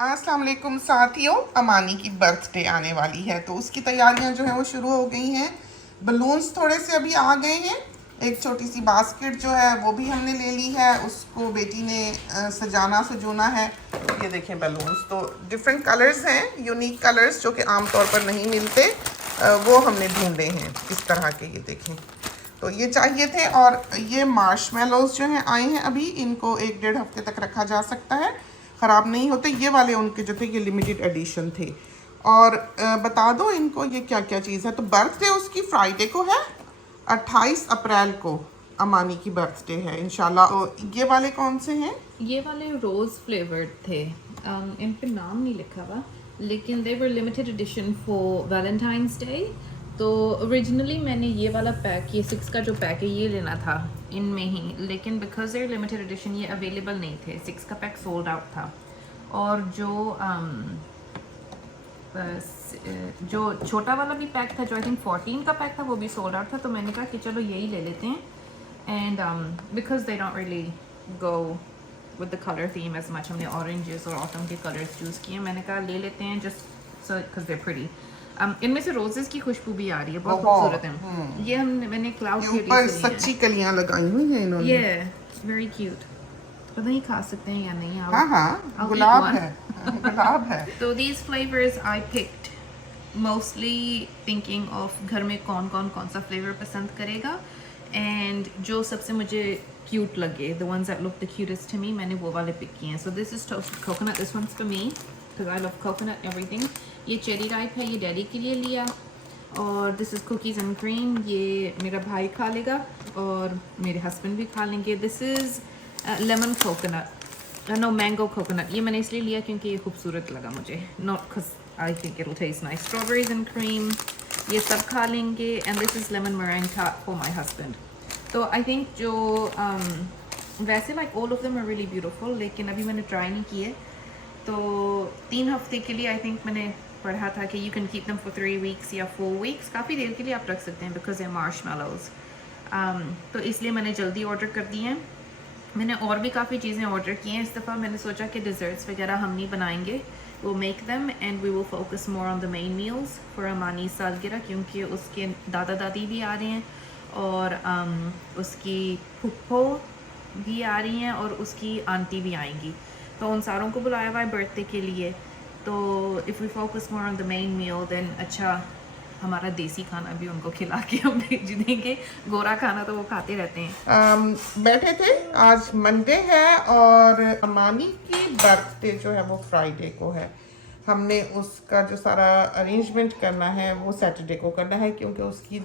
अस्सलाम वालेकुम साथियों, अमानी की बर्थडे आने वाली है तो उसकी तैयारियां जो है वो शुरू हो गई हैं। बलून्स थोड़े से अभी आ गए हैं। एक छोटी सी बास्केट जो है वो भी हमने ले ली है, उसको बेटी ने सजोना है। ये देखें बलून्स तो डिफरेंट कलर्स हैं, यूनिक कलर्स जो कि आमतौर पर नहीं मिलते, वो हमने ढूंढे हैं इस तरह के। ये देखें तो ये चाहिए थे। और ये मार्शमेलोज जो हैं आए हैं अभी, इनको 1-1.5 हफ्ते तक रखा जा सकता है, ख़राब नहीं होते। ये वाले उनके जो थे ये लिमिटेड एडिशन थे। और बता दो इनको ये क्या क्या चीज़ है। तो बर्थडे उसकी फ्राइडे को है, 28 अप्रैल को अमानी की बर्थडे है इंशाल्लाह। तो ये वाले कौन से हैं? ये वाले रोज़ फ्लेवर्ड थे। इन पे नाम नहीं लिखा हुआ, लेकिन they were limited edition for Valentine's day. तो ओरिजिनली मैंने ये वाला पैक, ये 6 का जो पैक है ये लेना था इनमें ही, लेकिन बिकॉज देर लिमिटेड एडिशन ये अवेलेबल नहीं थे। 6 का पैक सोल्ड आउट था। और जो छोटा वाला भी पैक था, जो आई थिंक 14 का पैक था, वो भी सोल्ड आउट था। तो मैंने कहा कि चलो यही ले लेते हैं। And because they don't really go with the colour theme as much, हमने ऑरेंजेस और ऑटम के कलर्स चूज़ किए। मैंने कहा ले लेते हैं just so because they pretty. इनमें से रोजेस की खुशबू भी आ रही है, बहुत खूबसूरत है। ये मैंने क्लाउड ये ब्यूटी ऊपर से ली सच्ची कलियां लगाई हुई हैं इन्होंने। है। ये वेरी क्यूट। पता नहीं खा सकते हैं या नहीं। हाँ हाँ, गुलाब है। गुलाब है। तो these flavors I picked mostly thinking of घर में कौन सा फ्लेवर पसंद करेगा, एंड जो सबसे मुझे क्यूट लगे, the ones that look the cutest to me, मैंने वो वाले पिक किए हैं। So this is toasted coconut, this one's for me because I love coconut everything। ये चेरी राइप है, ये डैडी के लिए लिया। और this is cookies and cream, ये मेरा भाई खा लेगा और मेरे हस्बैंड भी खा लेंगे। This is lemon coconut, no mango coconut. ये मैंने इसलिए लिया क्योंकि ये खूबसूरत लगा मुझे, not because I think it will taste nice. Strawberries and cream, ये सब खा लेंगे। एंड दिस इज़ लेमन मeringue फॉर माई हस्बैंड। तो आई थिंक जो वैसे like all of them are really beautiful, लेकिन अभी मैंने ट्राई नहीं किए। तो 3 हफ्ते के लिए आई थिंक मैंने पढ़ा था कि you can keep them for 3 weeks या 4 वीक्स, काफ़ी देर के लिए आप रख सकते हैं बिकॉज ये मार्शमेलोज। तो इसलिए मैंने जल्दी ऑर्डर कर दिए हैं। मैंने और भी काफ़ी चीज़ें ऑर्डर की हैं इस दफ़ा। मैंने सोचा कि डिज़र्ट्स वगैरह हम नहीं बनाएंगे, वो make them and we will focus more on the main meals for Amani सालगिरह, क्योंकि उसके दादा दादी भी आ रहे हैं और उसकी फुप्पो भी आ रही हैं और उसकी आंटी भी आएंगी। तो उन सारों को बुलाया हुआ है बर्थडे के लिए। तो if we focus more on the main meal then अच्छा हमारा देसी खाना भी उनको खिला के हम भेज देंगे। गोरा खाना तो वो खाते रहते हैं। बैठे थे, आज मंडे है और अमानी की बर्थडे जो है वो फ्राइडे को है। हमने उसका जो सारा अरेंजमेंट करना है वो सैटरडे को करना है, क्योंकि उसकी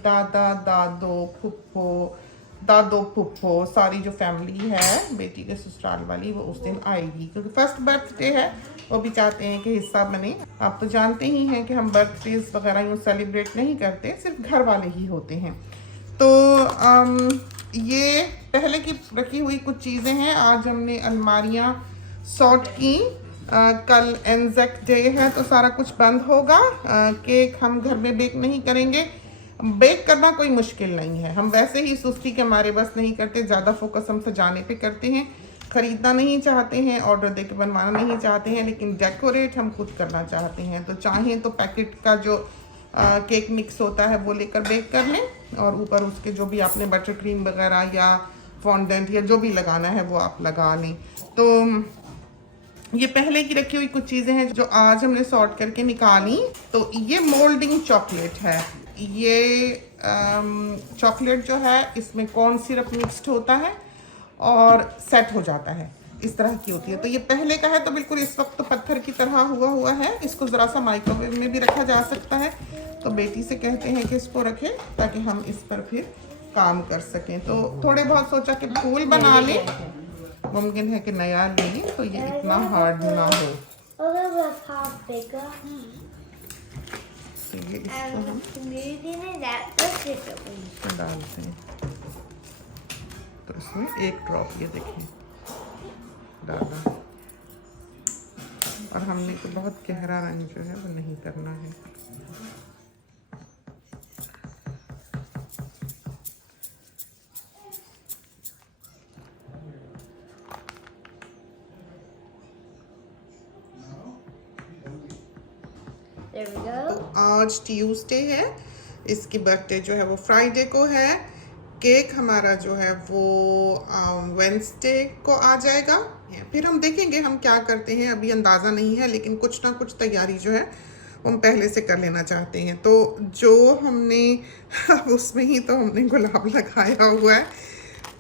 दादो फुप्पो सारी जो फैमिली है बेटी के ससुराल वाली वो उस दिन आएगी, क्योंकि फर्स्ट बर्थडे है। वो भी चाहते हैं कि हिस्सा बने। आप तो जानते ही हैं कि हम बर्थडेज वगैरह यूँ सेलिब्रेट नहीं करते, सिर्फ घर वाले ही होते हैं। तो ये पहले की रखी हुई कुछ चीज़ें हैं। आज हमने अलमारियाँ सॉर्ट की। कल एनजेक डे है तो सारा कुछ बंद होगा। केक हम घर में बेक नहीं करेंगे। बेक करना कोई मुश्किल नहीं है, हम वैसे ही सुस्ती के हमारे बस नहीं करते। ज़्यादा फोकस हम सजाने पे करते हैं, ख़रीदना नहीं चाहते हैं, ऑर्डर दे के बनवाना नहीं चाहते हैं, लेकिन डेकोरेट हम खुद करना चाहते हैं। तो चाहें तो पैकेट का जो केक मिक्स होता है वो लेकर बेक कर लें, और ऊपर उसके जो भी आपने बटर क्रीम वगैरह या फॉन्डेंट या जो भी लगाना है वो आप लगा लें। तो ये पहले की रखी हुई कुछ चीज़ें हैं जो आज हमने सॉर्ट करके निकाली। तो ये मोल्डिंग चॉकलेट है। ये चॉकलेट जो है इसमें कॉर्न सिरप मिक्स्ड होता है और सेट हो जाता है, इस तरह की होती है। तो ये पहले का है, तो बिल्कुल इस वक्त तो पत्थर की तरह हुआ है। इसको ज़रा सा माइक्रोवेव में भी रखा जा सकता है। तो बेटी से कहते हैं कि इसको रखें ताकि हम इस पर फिर काम कर सकें। तो थोड़े बहुत सोचा कि फूल बना लें, मुमकिन है कि नया लें तो ये इतना हार्ड ना हो। तो ये इसको हम इसमें डालते हैं। तो इसमें एक ड्रॉप ये देखें डाला, और हमने तो बहुत गहरा रंग जो है वो नहीं करना है। There we तो go. आज ट्यूसडे है, इसकी बर्थडे जो है वो फ्राइडे को है। केक हमारा जो है वो वेंसडे को आ जाएगा। फिर हम देखेंगे हम क्या करते हैं, अभी अंदाज़ा नहीं है, लेकिन कुछ ना कुछ तैयारी जो है वो हम पहले से कर लेना चाहते हैं। तो जो हमने अब उसमें ही तो हमने गुलाब लगाया हुआ है।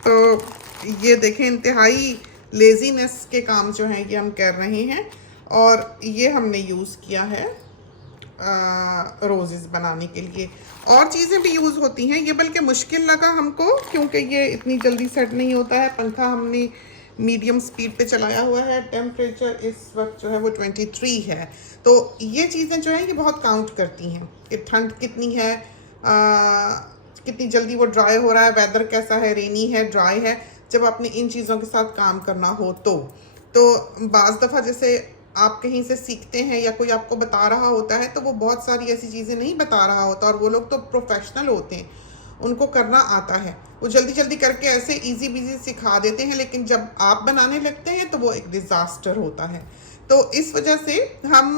तो ये देखें, इंतहाई लेज़ीनेस के काम जो हैं ये हम कर रहे हैं। और ये हमने यूज़ किया है रोजेस बनाने के लिए। और चीज़ें भी यूज़ होती हैं, ये बल्कि मुश्किल लगा हमको क्योंकि ये इतनी जल्दी सेट नहीं होता है। पंखा हमने मीडियम स्पीड पे चलाया हुआ है, टेम्परेचर इस वक्त जो है वो 23 है। तो ये चीज़ें जो हैं ये बहुत काउंट करती हैं कि ठंड कितनी है, कितनी जल्दी वो ड्राई हो रहा है, वेदर कैसा है, रेनी है, ड्राई है। जब आपने इन चीज़ों के साथ काम करना हो तो बाज़ दफ़ा जैसे आप कहीं से सीखते हैं या कोई आपको बता रहा होता है तो वो बहुत सारी ऐसी चीज़ें नहीं बता रहा होता, और वो लोग तो प्रोफेशनल होते हैं, उनको करना आता है, वो जल्दी जल्दी करके ऐसे इजी बिजी सिखा देते हैं, लेकिन जब आप बनाने लगते हैं तो वो एक डिज़ास्टर होता है। तो इस वजह से हम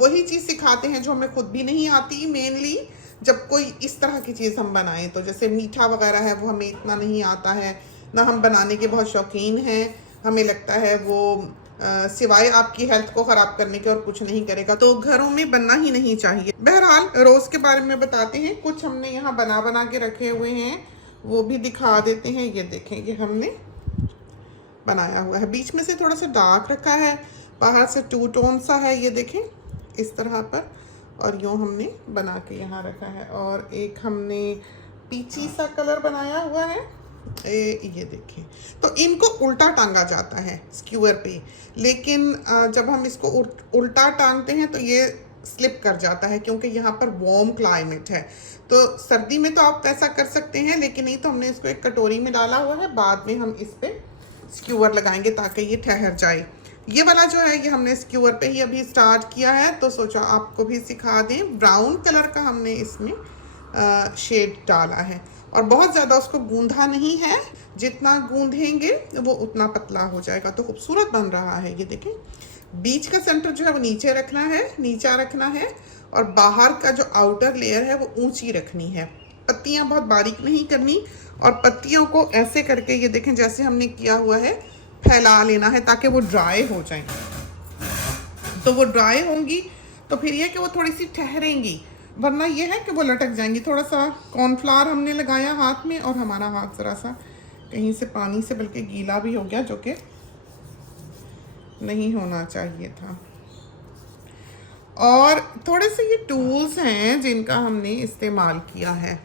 वही चीज़ सिखाते हैं जो हमें खुद भी नहीं आती। मेनली जब कोई इस तरह की चीज़ हम बनाएं, तो जैसे मीठा वगैरह है वो हमें इतना नहीं आता है, ना हम बनाने के बहुत शौकीन हैं, हमें लगता है वो सिवाय आपकी हेल्थ को ख़राब करने के और कुछ नहीं करेगा, तो घरों में बनना ही नहीं चाहिए। बहरहाल रोज़ के बारे में बताते हैं, कुछ हमने यहाँ बना के रखे हुए हैं, वो भी दिखा देते हैं। ये देखें, ये हमने बनाया हुआ है, बीच में से थोड़ा सा डार्क रखा है, बाहर से 2 टोन सा है, ये देखें इस तरह पर, और यूँ हमने बना के यहाँ रखा है। और एक हमने पीची सा कलर बनाया हुआ है, ये देखें। तो इनको उल्टा टांगा जाता है स्क्यूअर पे, लेकिन जब हम इसको उल्टा टांगते हैं तो ये स्लिप कर जाता है क्योंकि यहाँ पर वार्म क्लाइमेट है। तो सर्दी में तो आप ऐसा कर सकते हैं, लेकिन नहीं तो हमने इसको एक कटोरी में डाला हुआ है, बाद में हम इस पे स्क्यूअर लगाएंगे ताकि ये ठहर जाए। ये वाला जो है ये हमने स्क्यूअर पे ही अभी स्टार्ट किया है, तो सोचा आपको भी सिखा दें। ब्राउन कलर का हमने इसमें शेड डाला है, और बहुत ज़्यादा उसको गूंधा नहीं है, जितना गूंधेंगे वो उतना पतला हो जाएगा। तो खूबसूरत बन रहा है, ये देखें। बीच का सेंटर जो है वो नीचे रखना है, नीचा रखना है, और बाहर का जो आउटर लेयर है वो ऊंची रखनी है। पत्तियां बहुत बारीक नहीं करनी, और पत्तियों को ऐसे करके ये देखें जैसे हमने किया हुआ है फैला लेना है ताकि वो ड्राई हो जाए। तो वो ड्राई होंगी तो फिर ये कि वो थोड़ी सी ठहरेंगी, वरना ये है कि वो लटक जाएंगी। थोड़ा सा कॉर्नफ्लावर हमने लगाया हाथ में, और हमारा हाथ ज़रा सा कहीं से पानी से बल्कि गीला भी हो गया, जो कि नहीं होना चाहिए था। और थोड़े से ये टूल्स हैं जिनका हमने इस्तेमाल किया है,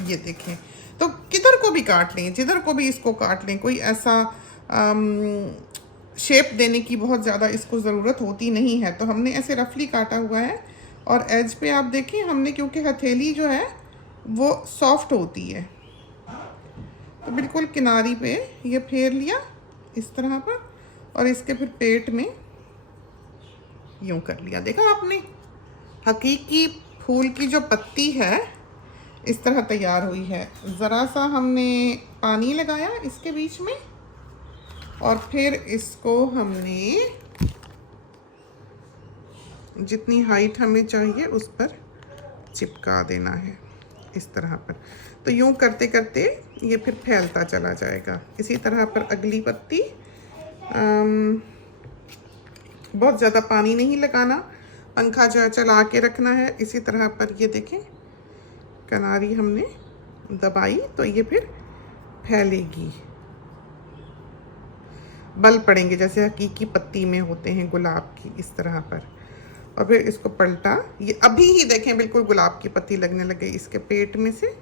ये देखें। तो किधर को भी काट लें, जिधर को भी इसको काट लें, कोई ऐसा शेप देने की बहुत ज़्यादा इसको ज़रूरत होती नहीं है। तो हमने ऐसे रफली काटा हुआ है, और एज पे आप देखिए हमने, क्योंकि हथेली जो है वो सॉफ्ट होती है, तो बिल्कुल किनारी पे ये फेर लिया इस तरह पर, और इसके फिर पेट में यूं कर लिया। देखा आपने, हकीकी फूल की जो पत्ती है इस तरह तैयार हुई है। ज़रा सा हमने पानी लगाया इसके बीच में, और फिर इसको हमने जितनी हाइट हमें चाहिए उस पर चिपका देना है इस तरह पर। तो यूं करते करते ये फिर फैलता चला जाएगा। इसी तरह पर अगली पत्ती, बहुत ज़्यादा पानी नहीं लगाना, पंखा जो है चला के रखना है। इसी तरह पर ये देखें, किनारी हमने दबाई तो ये फिर फैलेगी, बल पड़ेंगे जैसे हकीकी पत्ती में होते हैं गुलाब की, इस तरह पर। और फिर इसको पलटा, ये अभी ही देखें बिल्कुल गुलाब की पत्ती लगने लग गई इसके पेट में से।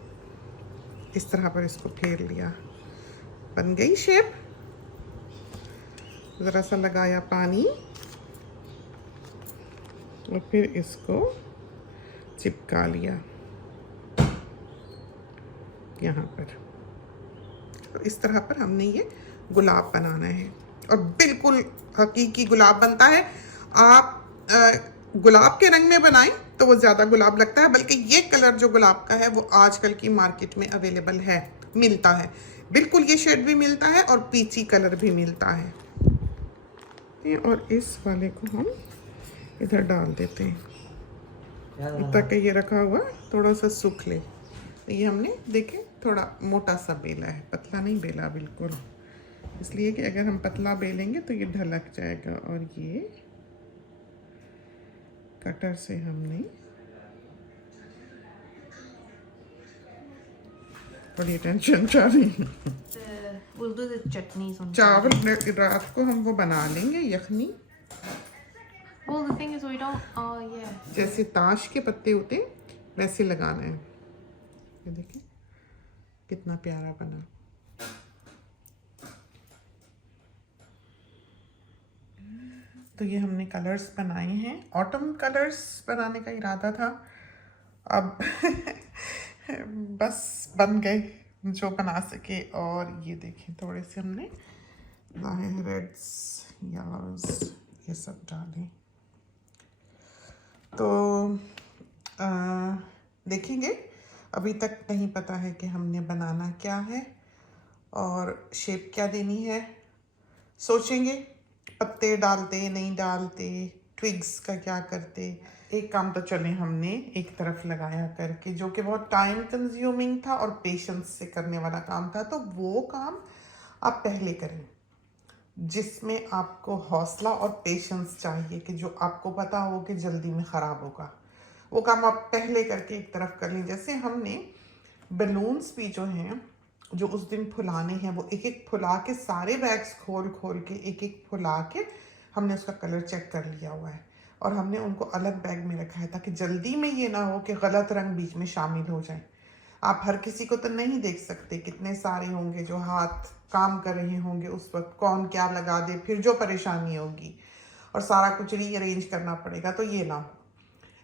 इस तरह पर इसको फेर लिया, बन गई शेप। ज़रा सा लगाया पानी, और फिर इसको चिपका लिया यहाँ पर। तो इस तरह पर हमने ये गुलाब बनाना है, और बिल्कुल हकीकी गुलाब बनता है। आप गुलाब के रंग में बनाएं तो वो ज़्यादा गुलाब लगता है, बल्कि ये कलर जो गुलाब का है वो आजकल की मार्केट में अवेलेबल है, मिलता है। बिल्कुल ये शेड भी मिलता है और पीची कलर भी मिलता है। और इस वाले को हम इधर डाल देते हैं। तक ये रखा हुआ थोड़ा सा सूख ले। ये हमने देखे थोड़ा मोटा सा बेला है, पतला नहीं बेला बिल्कुल, इसलिए कि अगर हम पतला बेलेंगे तो ये ढलक जाएगा। और ये कटर से हमने बड़ी टेंशन चल रही है। We'll do the chutneys on चावल रात को हम वो बना लेंगे यखनी, Well, the thing is we don't. Oh yeah. जैसे ताश के पत्ते होते हैं वैसे लगाना है। ये देखिए कितना प्यारा बना। तो ये हमने कलर्स बनाए हैं, ऑटम कलर्स बनाने का इरादा था, अब बस बन गए जो बना सके। और ये देखें थोड़े से हमने रेड्स येलोज ये सब डालें। तो देखेंगे, अभी तक नहीं पता है कि हमने बनाना क्या है और शेप क्या देनी है। सोचेंगे पत्ते डालते नहीं डालते, ट्विग्स का क्या करते। एक काम तो चले हमने एक तरफ लगाया करके, जो कि बहुत टाइम कंज्यूमिंग था और पेशेंस से करने वाला काम था, तो वो काम आप पहले करें जिसमें आपको हौसला और पेशेंस चाहिए, कि जो आपको पता हो कि जल्दी में ख़राब होगा, वो काम आप पहले करके एक तरफ कर लें। जैसे हमने बलून्स भी जो हैं जो उस दिन फुलाने हैं, वो एक एक फुला के सारे बैग्स खोल खोल के एक एक फुला के हमने उसका कलर चेक कर लिया हुआ है और हमने उनको अलग बैग में रखा है, ताकि जल्दी में ये ना हो कि गलत रंग बीच में शामिल हो जाए। आप हर किसी को तो नहीं देख सकते, कितने सारे होंगे जो हाथ काम कर रहे होंगे उस वक्त, कौन क्या लगा दे, फिर जो परेशानी होगी और सारा कुछ रीअरेंज करना पड़ेगा, तो ये ना हो।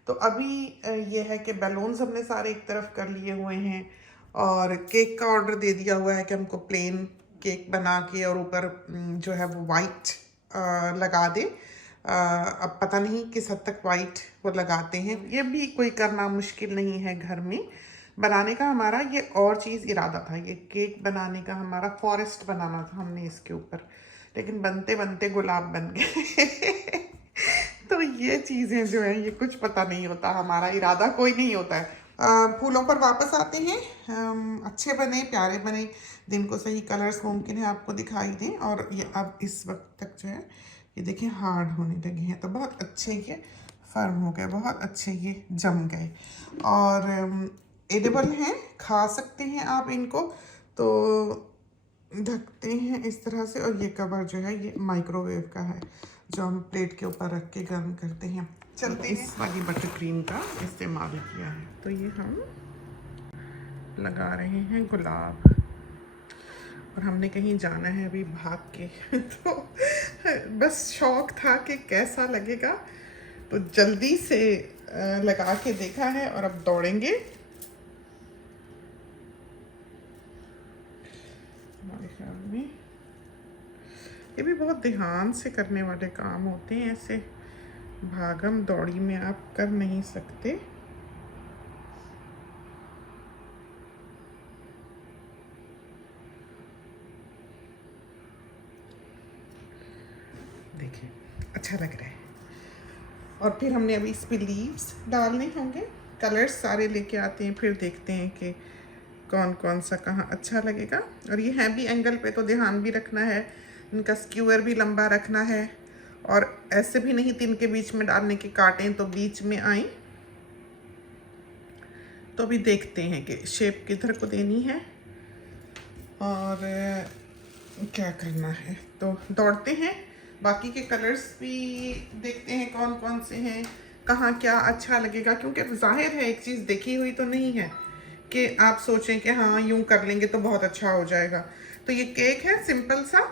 तो अभी ये है कि बैलून्स हमने सारे एक तरफ कर लिए हुए हैं और केक का ऑर्डर दे दिया हुआ है कि हमको प्लेन केक बना के और ऊपर जो है वो वाइट लगा दे। अब पता नहीं किस हद तक वाइट वो लगाते हैं, ये भी कोई करना मुश्किल नहीं है घर में बनाने का। हमारा ये और चीज़ इरादा था, ये केक बनाने का हमारा फॉरेस्ट बनाना था हमने इसके ऊपर, लेकिन बनते बनते गुलाब बन गए तो ये चीज़ें जो हैं ये कुछ पता नहीं होता, हमारा इरादा कोई नहीं होता है। फूलों पर वापस आते हैं, अच्छे बने प्यारे बने, दिन को सही कलर्स मुमकिन है आपको दिखाई दें। और ये अब इस वक्त तक जो है ये देखिए हार्ड होने लगे हैं, तो बहुत अच्छे ये फर्म हो गए, बहुत अच्छे ये जम गए और एडिबल हैं, खा सकते हैं आप इनको। तो ढकते हैं इस तरह से, और ये कवर जो है ये माइक्रोवेव का है जो हम प्लेट के ऊपर रख के गर्म करते हैं। चलते इस वाली बटर क्रीम का इस्तेमाल किया है, तो ये हम लगा रहे हैं गुलाब। और हमने कहीं जाना है अभी भाग के तो बस शौक था कि कैसा लगेगा, तो जल्दी से लगा के देखा है और अब दौड़ेंगे। हमारे ख्याल में ये भी बहुत ध्यान से करने वाले काम होते हैं, ऐसे भागम दौड़ी में आप कर नहीं सकते। देखिए अच्छा लग रहा है। और फिर हमने अभी इस पे लीव्स डालने होंगे, कलर्स सारे लेके आते हैं, फिर देखते हैं कि कौन कौन सा कहाँ अच्छा लगेगा। और ये है भी एंगल पे, तो ध्यान भी रखना है, इनका स्क्यूअर भी लंबा रखना है और ऐसे भी नहीं तीन के बीच में डालने के काटें तो बीच में आए। तो अभी देखते हैं कि शेप किधर को देनी है और क्या करना है, तो दौड़ते हैं। बाकी के कलर्स भी देखते हैं कौन कौन से हैं, कहाँ क्या अच्छा लगेगा, क्योंकि जाहिर है एक चीज़ देखी हुई तो नहीं है कि आप सोचें कि हाँ यूँ कर लेंगे तो बहुत अच्छा हो जाएगा। तो ये केक है सिंपल सा,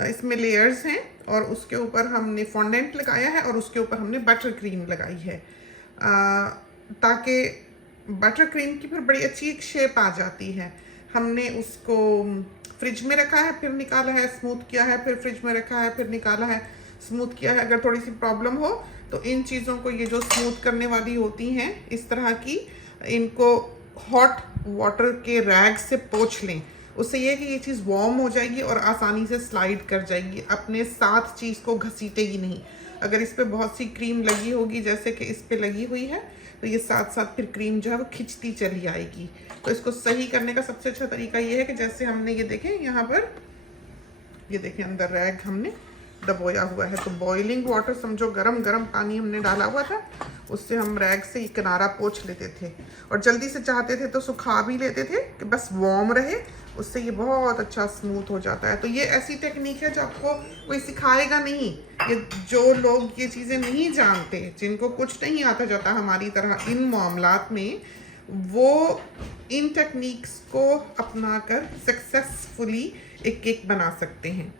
इसमें लेयर्स हैं और उसके ऊपर हमने फॉन्डेंट लगाया है और उसके ऊपर हमने बटर क्रीम लगाई है, ताकि बटर क्रीम की फिर बड़ी अच्छी एक शेप आ जाती है। हमने उसको फ्रिज में रखा है, फिर निकाला है, स्मूथ किया है, फिर फ्रिज में रखा है, फिर निकाला है, स्मूथ किया है। अगर थोड़ी सी प्रॉब्लम हो तो इन चीज़ों को, ये जो स्मूथ करने वाली होती हैं इस तरह की, इनको हॉट वाटर के रैग से पोंछ लें। उससे ये है कि ये चीज़ वार्म हो जाएगी और आसानी से स्लाइड कर जाएगी, अपने साथ चीज़ को घसीटेगी नहीं। अगर इस पे बहुत सी क्रीम लगी होगी जैसे कि इस पे लगी हुई है, तो ये साथ साथ फिर क्रीम जो है वो खिंचती चली आएगी। तो इसको सही करने का सबसे अच्छा तरीका ये है कि जैसे हमने ये देखें यहाँ पर, ये देखें अंदर रैग हमने दबोया हुआ है, तो बॉइलिंग वाटर समझो, गरम गरम पानी हमने डाला हुआ था, उससे हम रैग से ये किनारा पोंछ लेते थे, और जल्दी से चाहते थे तो सुखा भी लेते थे कि बस वार्म रहे, उससे ये बहुत अच्छा स्मूथ हो जाता है। तो ये ऐसी टेक्निक है जो आपको कोई सिखाएगा नहीं। ये जो लोग ये चीज़ें नहीं जानते, जिनको कुछ नहीं आता जाता हमारी तरह इन मामलात में, वो इन टेक्निक्स को अपनाकर सक्सेसफुली एक केक बना सकते हैं।